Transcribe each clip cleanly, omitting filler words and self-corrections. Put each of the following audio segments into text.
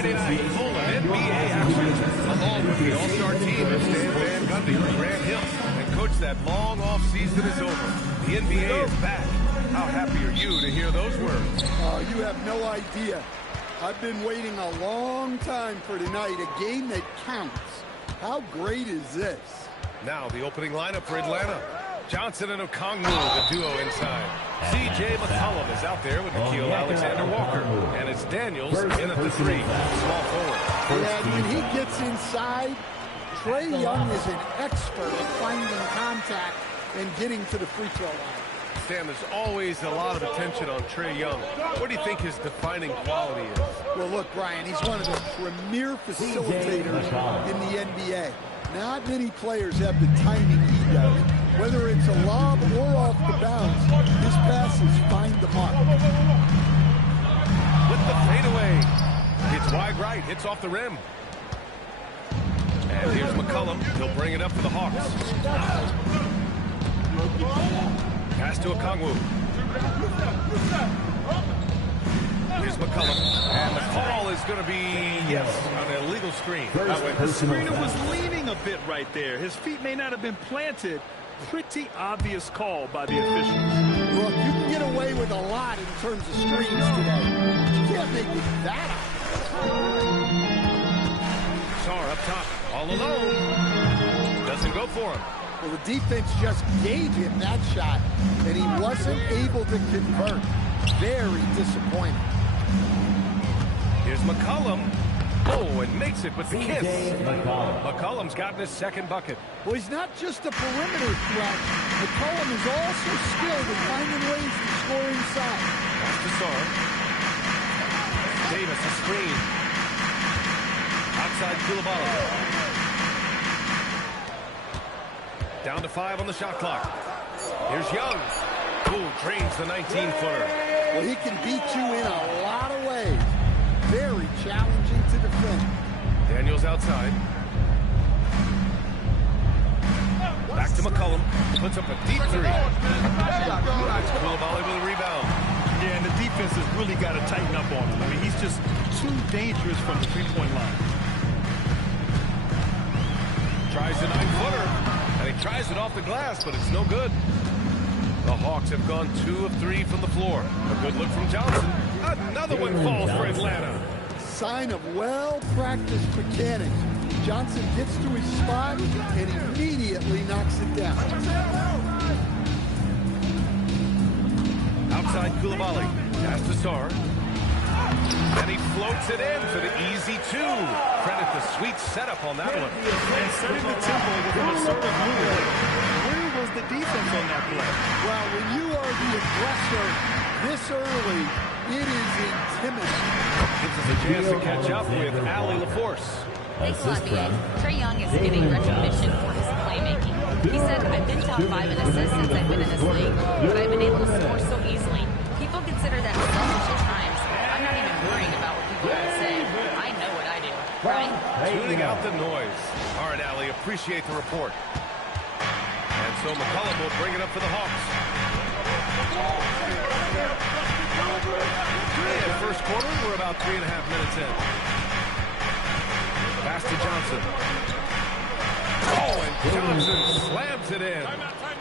Friday night full of NBA action. Along with the All-Star team is Dan Van Gundy from Grant Hill. And coach, that long off season is over. The NBA is back. How happy are you to hear those words? You have no idea. I've been waiting a long time for tonight, a game that counts. How great is this? Now the opening lineup for Atlanta. Johnson and Okongwu, the duo inside. C.J. McCollum is out there with Nickeil Alexander-Walker. And it's Daniels in at the 3, small forward. Yeah, when he gets inside, Trae Young is an expert at finding contact and getting to the free throw line. Stan, there's always a lot of attention on Trae Young. What do you think his defining quality is? Well, look, Brian, he's one of the premier facilitators in the NBA. Not many players have the timing he does. Whether it's a lob or off the bounce, his passes find the mark. With the fadeaway. It's wide right, hits off the rim. And here's McCollum. He'll bring it up for the Hawks. Pass to Okongwu. Here's McCollum. And the call is going to be, yes, on an illegal screen. The screener was leaning a bit right there. His feet may not have been planted. Pretty obvious call by the officials. Look, you can get away with a lot in terms of screens today. You can't make it that obvious. Sarr up top, all alone. Doesn't go for him. Well, the defense just gave him that shot, and he wasn't able to convert. Very disappointing. Here's McCollum. Oh, and makes it with the kiss. McCollum's gotten his second bucket. Well, he's not just a perimeter threat. McCollum is also skilled in finding ways to score inside. That's to Sarr. Davis, a screen. Outside Koulibaly. Down to 5 on the shot clock. Here's Young. Who drains the 19-footer. Well, he can beat you in a lot of ways. Very challenging to defend. Daniels outside. Back to McCollum. Puts up a deep 3. That's Koulibaly with a rebound. Yeah, and the defense has really got to tighten up on him. I mean, he's just too dangerous from the three-point line. Tries the 9-footer. And he tries it off the glass, but it's no good. The Hawks have gone 2 of 3 from the floor. A good look from Johnson. Another one falls for Atlanta. Sign of well-practiced mechanics. Johnson gets to his spot and immediately knocks it down. Outside Koulibaly. Pass to Sarr. And he floats it in for the easy 2. Credit the sweet setup on that one. And setting the tempo with an assertive move. Where was the defense on that play? Well, when you are the aggressor this early, it is intimidating. Gives us a chance to catch up with Allie LaForce. Thanks a lot, BA. Trae Young is getting recognition for his playmaking. He said, I've been top 5 in assists since I've been in this league, but I've been able to score so easily. People consider that selfish at times. I'm not even worrying about what people will say. I know what I do. Right? Tuning out the noise. All right, Allie, appreciate the report. And so McCollum will bring it up for the Hawks. And first quarter, we're about 3.5 minutes in. Pass to Johnson. Oh, and Johnson slams it in.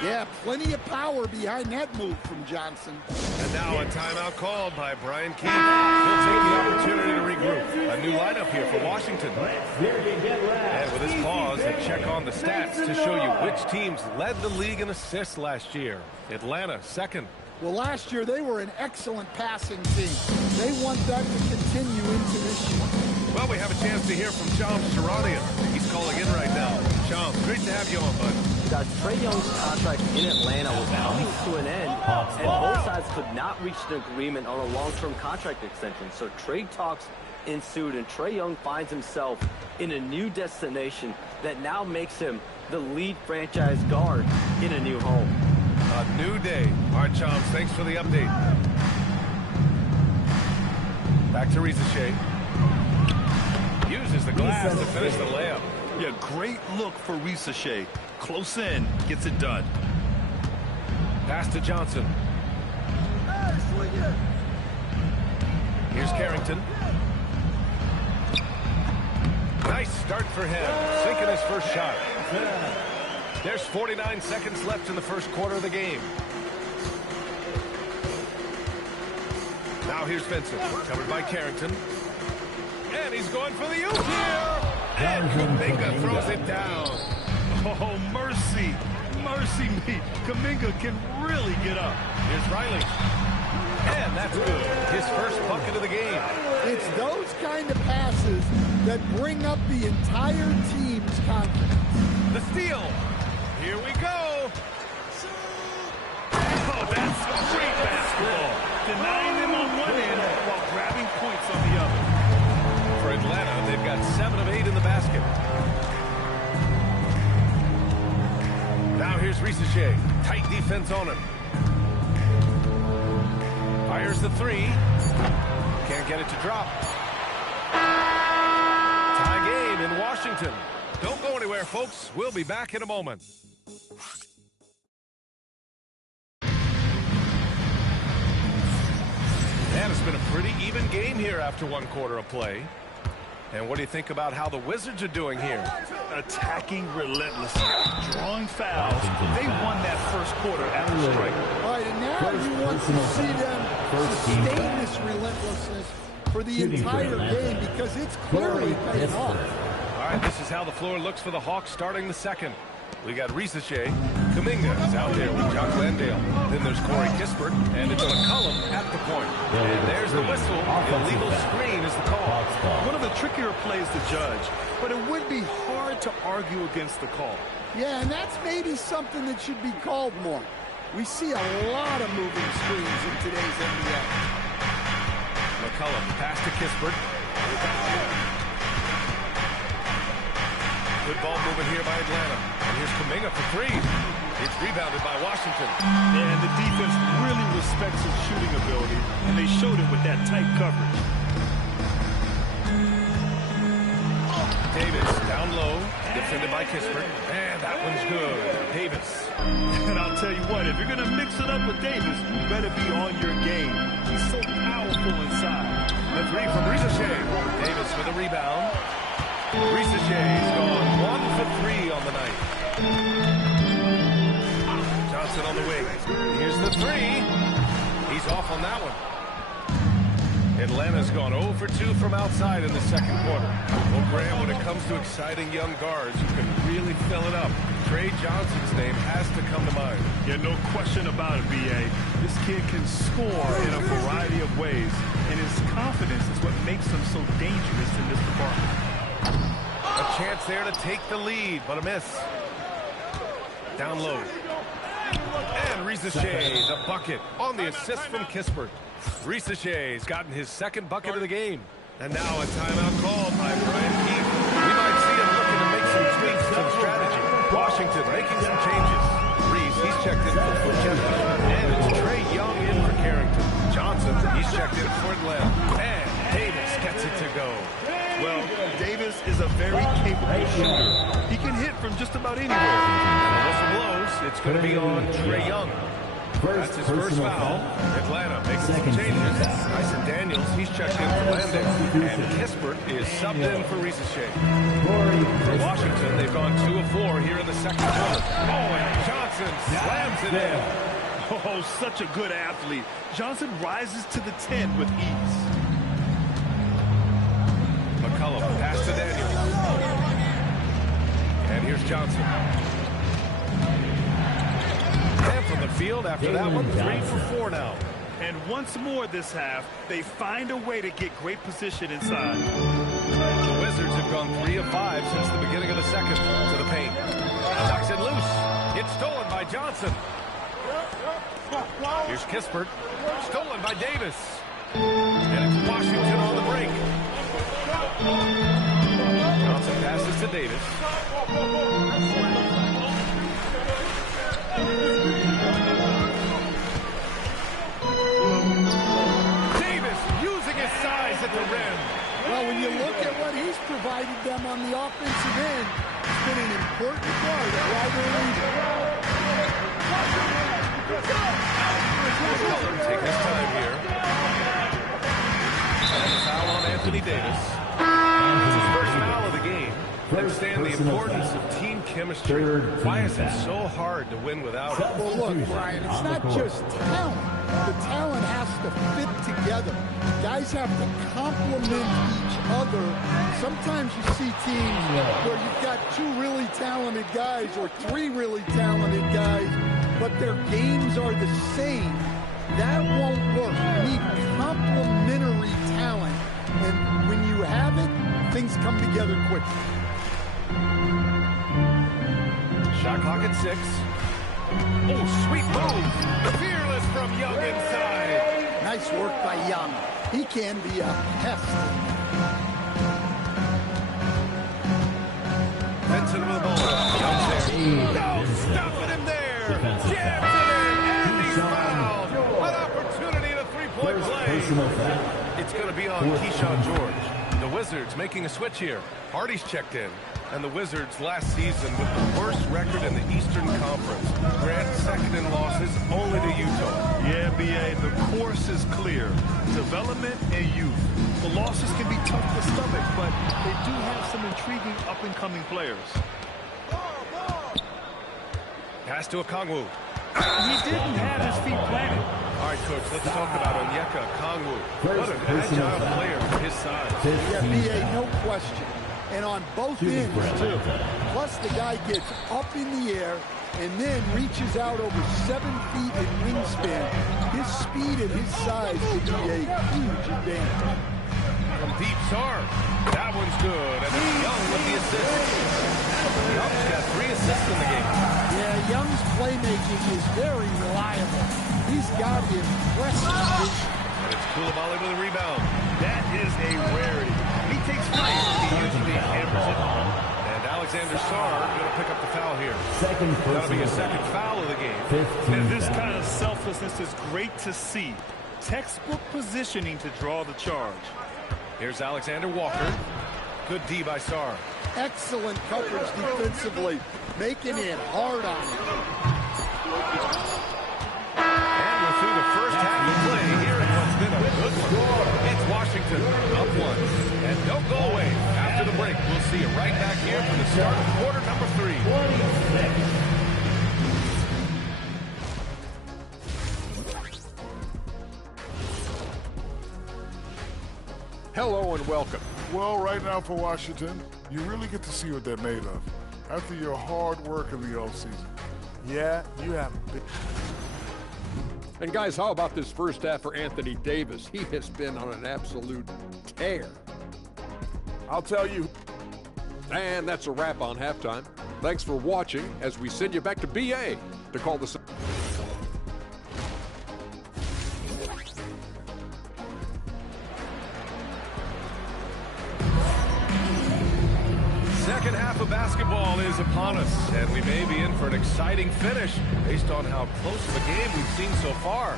Yeah, plenty of power behind that move from Johnson. And now a timeout called by Brian Keith. He'll take the opportunity to regroup. A new lineup here for Washington. And with his pause, a check on the stats to show you which teams led the league in assists last year. Atlanta, second. Well, last year they were an excellent passing team. They want that to continue into this year. Well, we have a chance to hear from Shams Charania. He's calling in right now. Shams, great to have you on, bud. Guys, Trae Young's contract in Atlanta was coming to an end, and both sides could not reach an agreement on a long-term contract extension. So trade talks ensued, and Trae Young finds himself in a new destination that now makes him the lead franchise guard in a new home. A new day. All right, Shams, thanks for the update. Back to Rizachet. Uses the glass to finish the layup. Yeah, great look for Rizachet. Close in, gets it done. Pass to Johnson. Here's Carrington. Nice start for him, sinking his first shot. There's 49 seconds left in the first quarter of the game. Now here's Vincent, covered by Carrington. And he's going for the oop here. And Kuminga throws it down. Oh, mercy. Mercy me. Kuminga can really get up. Here's Riley. And that's good. His first bucket of the game. It's those kind of passes that bring up the entire team's confidence. The steal. Here we go. Oh, that's great basketball. Denying them on one end while grabbing points on the other. For Atlanta, they've got 7 of 8 in the basket. Now here's Risache. Tight defense on him. Fires the 3. Can't get it to drop. Tie game in Washington. Don't go anywhere, folks. We'll be back in a moment. And it's been a pretty even game here after 1 quarter of play. And what do you think about how the Wizards are doing here? Attacking relentlessly, drawing fouls. They won that first quarter at the strike. All right, and now you want to see them sustain this relentlessness for the entire game because it's clearly paying off. All right, this is how the floor looks for the Hawks starting the second. We got Risache. Kuminga is out there with Jock Landale. Then there's Corey Kispert, and it's McCollum at the point. And there's the whistle. Illegal screen is the call. One of the trickier plays to judge, but it would be hard to argue against the call. Yeah, and that's maybe something that should be called more. We see a lot of moving screens in today's NBA. McCollum pass to Kispert. Good ball movement here by Atlanta. And here's Kuminga for 3. It's rebounded by Washington. And the defense really respects his shooting ability, and they showed it with that tight coverage. Davis down low, defended by Kispert. And that one's good. Davis. And I'll tell you what, if you're going to mix it up with Davis, you better be on your game. He's so powerful inside. The 3 from Risache. Davis with a rebound. Risache's gone 1 for 3 on the night. Johnson on the wing. Here's the 3. He's off on that one. Atlanta's gone 0 for 2 from outside in the second quarter. Well, Graham, when it comes to exciting young guards who can really fill it up, Trey Johnson's name has to come to mind. Yeah, no question about it, B.A. This kid can score in a variety of ways, and his confidence is what makes him so dangerous in this department. A chance there to take the lead, but a miss. Down low. And Risache, the bucket, on the assist from Kispert. Risache's gotten his second bucket of the game. And now a timeout called by Brian Keefe. We might see him looking to make some tweaks to the strategy. Washington making some changes. Reese, he's checked in for Fulchester. And it's Trae Young in for Carrington. Johnson, he's checked in for Atlanta. And Davis gets it to go. Well, Davis is a very capable shooter. He can hit from just about anywhere. And the whistle blows. It's going to be on Trae Young. That's his first foul. Atlanta makes some changes. Tyson Daniels, he's checked in for Landale. And Kispert is subbed in for Risache. For Washington, they've gone 2 of 4 here in the second quarter. Oh, and Johnson slams it in. Oh, such a good athlete. Johnson rises to the 10 with ease. McCollum, pass to Daniels. And here's Johnson. And from the field after that one, 3 for 4 now. And once more this half, they find a way to get great position inside. The Wizards have gone 3 of 5 since the beginning of the second. To the paint. Tucks it loose. It's stolen by Johnson. Here's Kispert. Stolen by Davis. And it's Washington on the break. Johnson passes to Davis. Davis using his size at the rim. Well, when you look at what he's provided them on the offensive end, it's been an important part of why they're leading. Take his time here. And a foul on Anthony Davis. It's his first foul of the game. understand the importance of team chemistry. Why is it so hard to win without it? Well, look, Brian, it's not just talent. The talent has to fit together. Guys have to complement each other. Sometimes you see teams where you've got 2 really talented guys or 3 really talented guys, but their games are the same. That won't work. You need complementary talent. And when you have it, things come together quick. Shot clock at 6. Oh, sweet move. Fearless from Young inside. Nice work by Young. He can be a pest. Benson with the ball. Young's there. No, stopping him there. Jams it in, and he's fouled. An opportunity to 3-point play. It's going to be on Keyshawn George. The Wizards making a switch here. Hardy's checked in. And the Wizards last season with the worst record in the Eastern Conference. Grant second in losses only to Utah. Yeah, B.A., the course is clear. Development and youth. The losses can be tough to stomach, but they do have some intriguing up-and-coming players. Pass to Okongwu. He didn't have his feet planted. All right, Coach, let's talk about Onyeka Okongwu. What an agile player for his size. Yeah, B.A., no question. And on both ends, too. Plus, the guy gets up in the air and then reaches out over 7 feet in wingspan. His speed and his size give me a huge advantage. From deep Sarr. That one's good. And then Young with the assist. Young's got 3 assists in the game. Yeah, Young's playmaking is very reliable. He's got impressive vision. And it's Coulibaly with a rebound. That is a rarity. He takes flight. He usually hammers it. And Alexander Sarr going to pick up the foul here. That'll be his second foul of the game. And this kind of selflessness is great to see. Textbook positioning to draw the charge. Here's Alexander Walker. Good D by Sarr. Excellent coverage defensively, making it hard on him. And we're through the first half of play here in what's been a good one. It's Washington up 1. And don't go away. After the break, we'll see you right back here for the start of quarter number 3. Hello and welcome. Well, right now for Washington, you really get to see what they're made of. After your hard work in the offseason. Yeah, you have been. And guys, how about this first half for Anthony Davis? He has been on an absolute tear. I'll tell you. And that's a wrap on halftime. Thanks for watching as we send you back to BA to call the Second half of basketball is upon us, and we may be in for an exciting finish based on how close of a game we've seen so far.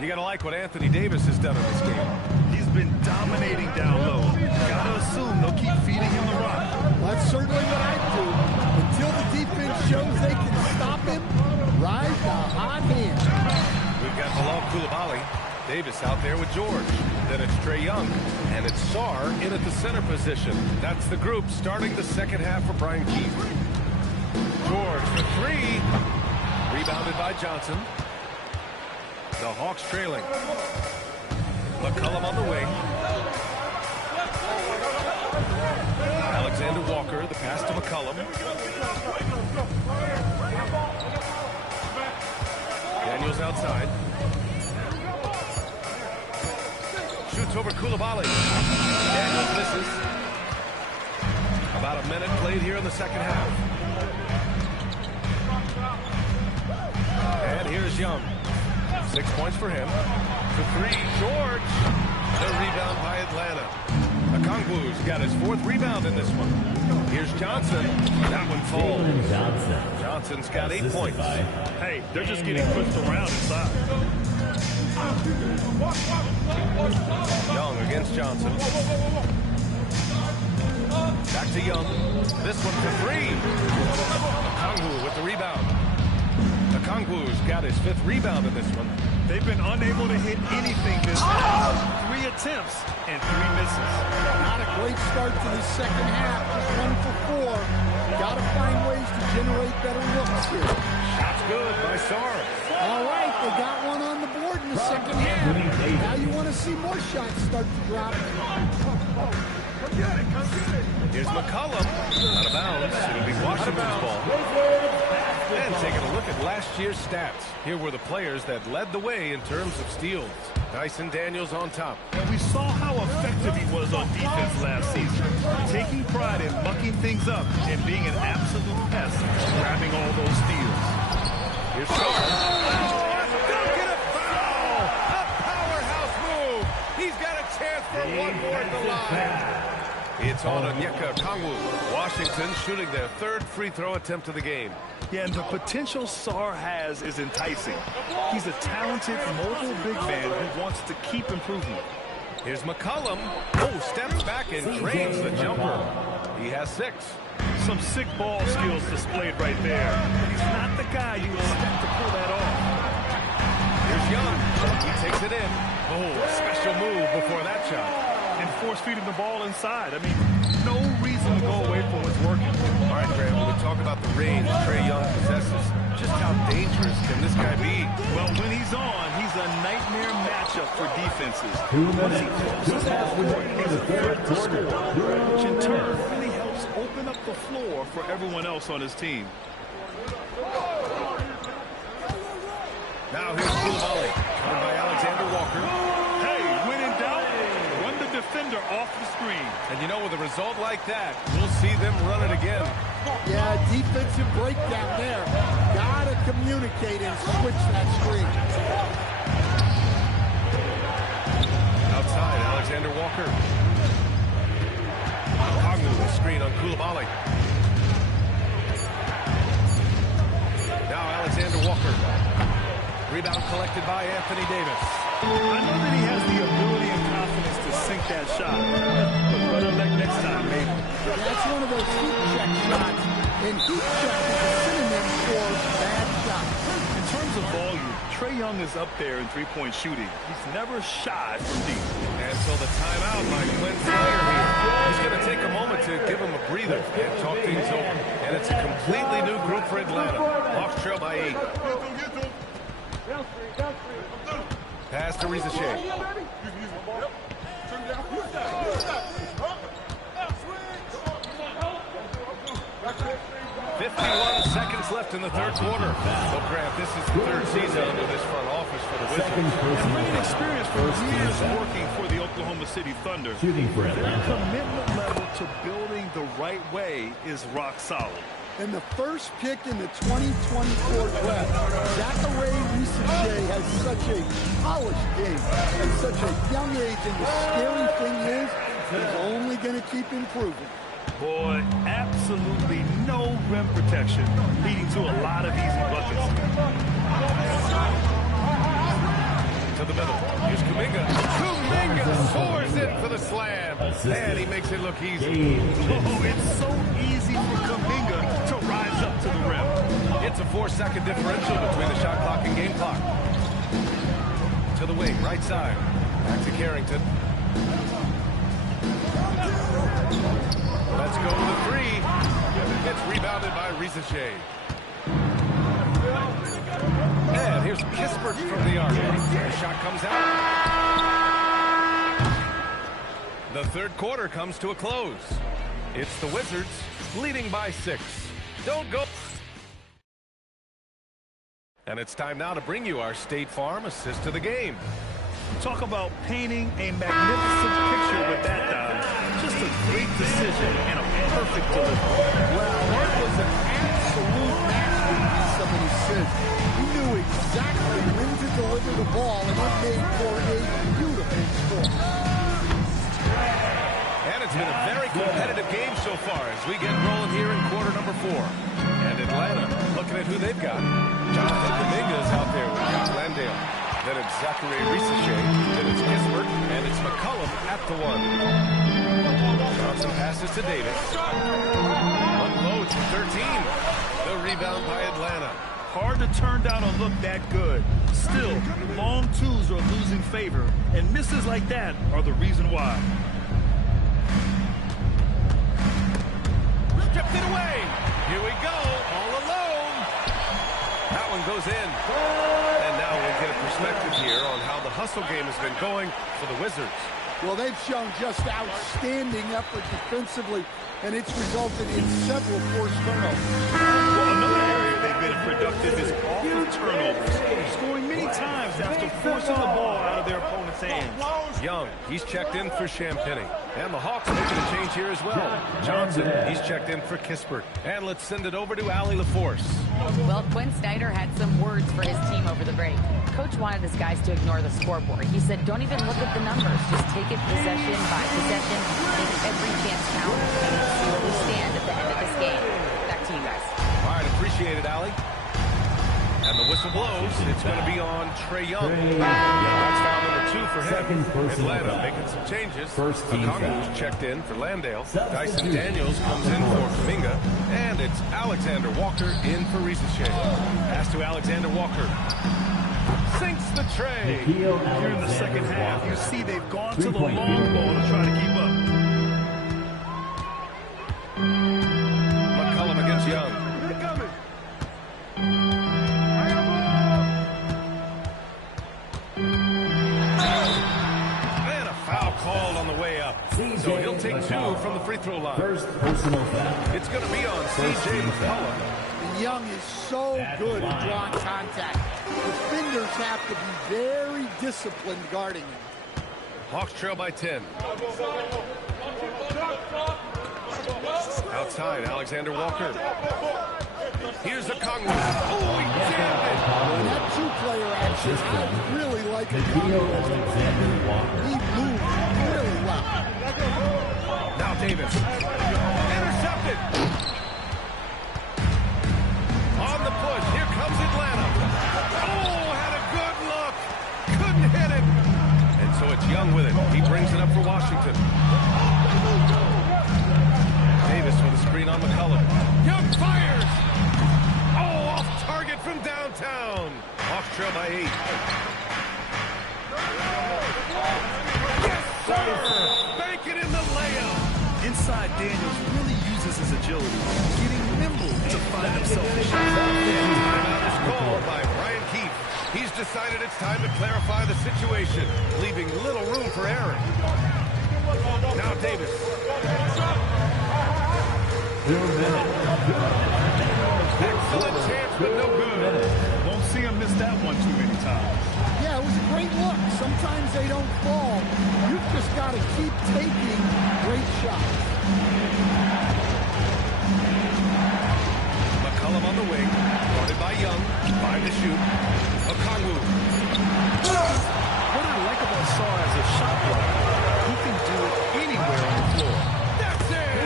You got to like what Anthony Davis has done in this game. He's been dominating down low. Gotta assume they'll keep feeding him the rock. That's certainly what I do. Until the defense shows they can stop him, ride the hot hand. We've got Bilal Coulibaly. Davis out there with George. Then it's Trae Young. And it's Sarr in at the center position. That's the group starting the second half for Brian Keith. George for 3. Rebounded by Johnson. The Hawks trailing. McCollum on the wing. Alexander Walker, the pass to McCollum. Daniels outside. Shoots over Coulibaly. Daniels misses. About a minute played here in the second half. And here's Young. 6 points for him. For 3, George. The rebound by Atlanta. Okongwu's got his 4th rebound in this one. Here's Johnson. That one falls. Johnson's got 8 points. Hey, they're just getting pushed around inside. Young against Johnson. Back to Young. This one for 3. Okongwu with the rebound. Okongwu's got his 5th rebound in this one. They've been unable to hit anything this half. 3 attempts and 3 misses. Not a great start. start to the second half, just 1 for 4. Got to find ways to generate better looks here. Shot's good by Sarr. All right, they got one on the board in the second half. Now you want to see more shots start to drop. Here's McCollum. Out of bounds. It'll be Washington's ball. And taking a look at last year's stats. Here were the players that led the way in terms of steals. Dyson Daniels on top. And we saw how effective he was on defense last season, taking pride in mucking things up and being an absolute pest, grabbing all those steals. Here's Sarr. Don't get a foul! A powerhouse move! He's got a chance for one more at the line. It's on Onyeka Kongwu. Washington shooting their third free throw attempt of the game. Yeah, and the potential Sarr has is enticing. He's a talented, mobile big man who wants to keep improving. Here's McCollum. Oh, steps back and drains the jumper. He has 6. Some sick ball skills displayed right there. But he's not the guy you expect to pull that off. Here's Young. He takes it in. Oh, a special move before that shot. And force-feeding the ball inside. I mean, no reason to go away from what's working. All right, Graham, when we talk about the range Trae Young possesses, just how dangerous can this guy be? Well, when he's on, he's a nightmare matchup for defenses. Once he crosses the court, he's a threat to score, which in turn really helps open up the floor for everyone else on his team. Now here's Koulibaly, covered by Alexander Walker. Hey, when in doubt, run the defender off the screen. And you know, with a result like that, we'll see them run it again. Yeah, defensive breakdown there. Gotta communicate and switch that screen. Outside, Alexander Walker. Kongwu, the screen on Koulibaly. Now Alexander Walker. Rebound collected by Anthony Davis. I know that he has the ability and confidence to sink that shot. But better luck next time, maybe. That's one of those heat check shots. And heat check is a synonym for bad shot. In terms of volume, Trae Young is up there in three-point shooting. He's never shy from deep. And so the timeout by Glenn Snyder here. He's going to take a moment to give him a breather and talk things over. And it's a completely new group for Atlanta. Hawks trail by 8. Pass to Risa Shea. 51 seconds left in the third quarter. Well, Grant, this is the third season under this front office for the Wizards. And bringing experience from years working for the Oklahoma City Thunder. Their commitment level to building the right way is rock solid. And the first pick in the 2024 draft, Zachary Risa-Shea has such a polished game at such a young age, and the scary thing is, he's only going to keep improving. Boy, absolutely no rim protection, leading to a lot of easy buckets. To the middle. Here's Kuminga. Kuminga soars in for the slam. And he makes it look easy. Oh, it's so easy for Kuminga to rise up to the rim. It's a 4-second differential between the shot clock and game clock. To the wing, right side. Back to Carrington. Let's go to the 3. It's rebounded by Risa-Shea. And here's Kispert from the arc. The shot comes out. The third quarter comes to a close. It's the Wizards leading by 6. Don't go. And it's time now to bring you our State Farm assist to the game. Talk about painting a magnificent picture with that dive. Just a great decision and a perfect delivery. Well, that was an absolute masterpiece of an assist. He knew exactly when to deliver the ball, and it made for a beautiful score. And it's been a very competitive game so far as we get rolling here in quarter number 4. And Atlanta, looking at who they've got. Jonathan Kuminga's out there with Jock Landale. Then it's Zachary Risa-Shea. Then it's Kispert. And it's McCollum at the 1. Johnson passes to Davis. Unloads from 13. The rebound by Atlanta. Hard to turn down a look that good. Still, long twos are losing favor. And misses like that are the reason why. goes in. And now we'll get a perspective here on how the hustle game has been going for the Wizards. Well, they've shown just outstanding effort defensively, and it's resulted in several forced turnovers. Well, another area they've been productive is off of turnovers, scoring many times after forcing the ball out of their opponent's hands. Young, he's checked in for Champagny. And the Hawks making a change here as well. Johnson, he's checked in for Kispert. And let's send it over to Allie LaForce. Well, Quinn Snyder had some words for his team over the break. Coach wanted his guys to ignore the scoreboard. He said, don't even look at the numbers. Just take it possession by possession. Make every chance count. And let's see where we stand at the end of this game. Back to you guys. All right, appreciate it, Allie. And the whistle blows. It's going to be on Trae Young. That's foul number 2 for him. Atlanta making some changes. Okongwu's checked in for Landale. Dyson Daniels comes in for Kuminga. And it's Alexander Walker in for Risacher. Pass to Alexander Walker. Sinks the tray. Here in the second half, you see they've gone to the long ball to try to keep up. McCollum against Young. And a foul called on the way up. So he'll take 2 from the free throw line. First personal foul. It's going to be on C.J. McCollum. And Young is so good at drawing contact. Defenders have to be very disciplined guarding him. Hawks trail by 10. Outside, Alexander Walker. Here's Okongwu. Oh, he jammed it. That two-player action, I really like Okongwu. He moves really well. Now Davis. Intercepted. On the push. Here comes Atlanta. Oh, had a good look. Couldn't hit it. And so it's Young with it. He brings it up for Washington. Davis with a screen on McCollum. Young fires. Oh, off target from downtown. Hawks trail by 8. Yes, sir. Bank it in the layup. Inside, Daniels really uses his agility, getting nimble to find himself in shots. Timeout is called by Brian Keefe. He's decided it's time to clarify the situation, leaving little room for error. Now Davis. 2 minutes. Excellent chance, but no good. Won't see him miss that one too many times. Yeah, it was a great look. Sometimes they don't fall. You've just got to keep taking great shots. McCollum on the wing, guarded by Young. 5 to shoot. Okongwu. What I like about Sarr as a shot blocker, he can do it anywhere on the floor. That's it!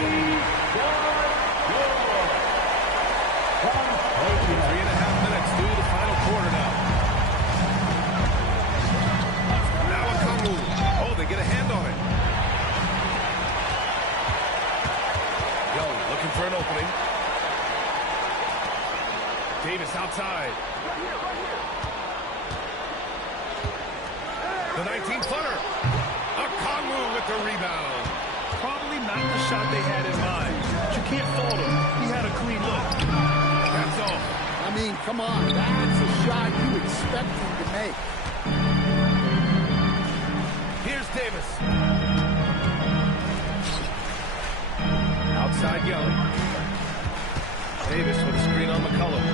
3.5 minutes through the final quarter now. Now Okongwu. Oh, they get a hand on it. Young looking for an opening. Davis outside. The 19-footer. Okongwu with the rebound. Probably not the shot they had in mind. But you can't fault him. He had a clean look. That's all. I mean, come on. That's a shot you expect him to make. Here's Davis. Outside Young. Davis with a screen on McCollum.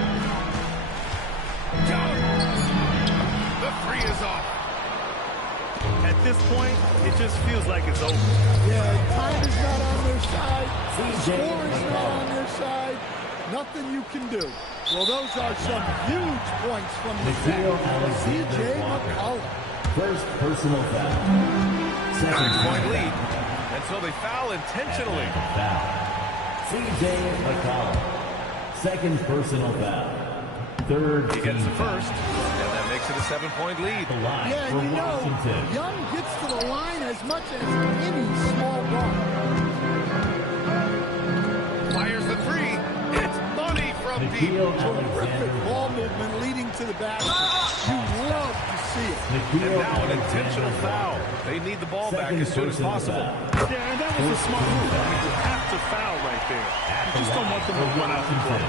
Young. The 3 is off. At this point, it just feels like it's over. Yeah, time is not on their side. The score is not on their side. Nothing you can do. Well, those are some huge points from the C.J. McCollum. First personal foul. Second point lead. And so they foul intentionally. Foul. C.J. McCollum. Second personal foul. Third. He gets the first, and that makes it a 7-point lead. Yeah, for you know, Washington. Young gets to the line as much as any small guard. Fires the 3. It's money from deep. Terrific ball movement leading to the basket. You love to see it. And now an intentional foul. They need the ball back as soon as possible. Yeah, and that was a smart move. I mean, you have to foul right there. You just don't want them to run out the play.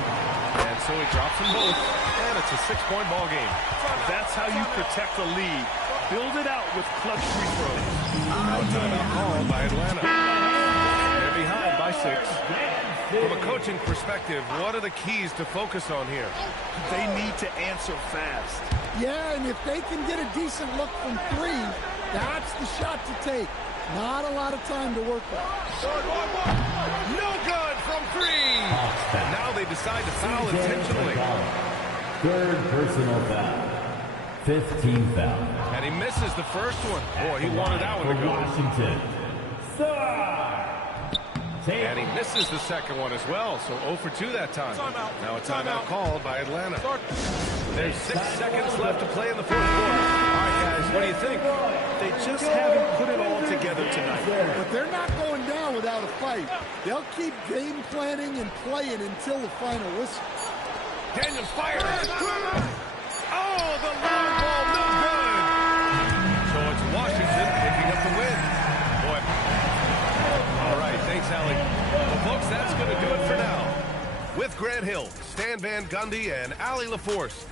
And so he drops them both, and it's a 6-point ball game. That's how you protect the lead. Build it out with clutch free throws. Now a timeout called by Atlanta. They're behind by 6. From a coaching perspective, what are the keys to focus on here? They need to answer fast. Yeah, and if they can get a decent look from 3, that's the shot to take. Not a lot of time to work with. No good from 3. And now they decide to foul intentionally. Third personal foul. 15th foul. And he misses the first one. Boy, he wanted that one to go. Washington. And he misses the second one as well, so 0 for 2 that time. Now a timeout called by Atlanta. There's 6 seconds left to play in the fourth quarter. All right, guys, what do you think? They just haven't put it all together tonight. But they're not going down without a fight. They'll keep game planning and playing until the final whistle. Daniels fires. Oh, the long ball, no good. So it's Washington picking up the win. Boy. All right, thanks, Allie. Well, folks, that's going to do it for now. With Grant Hill, Stan Van Gundy, and Allie LaForce.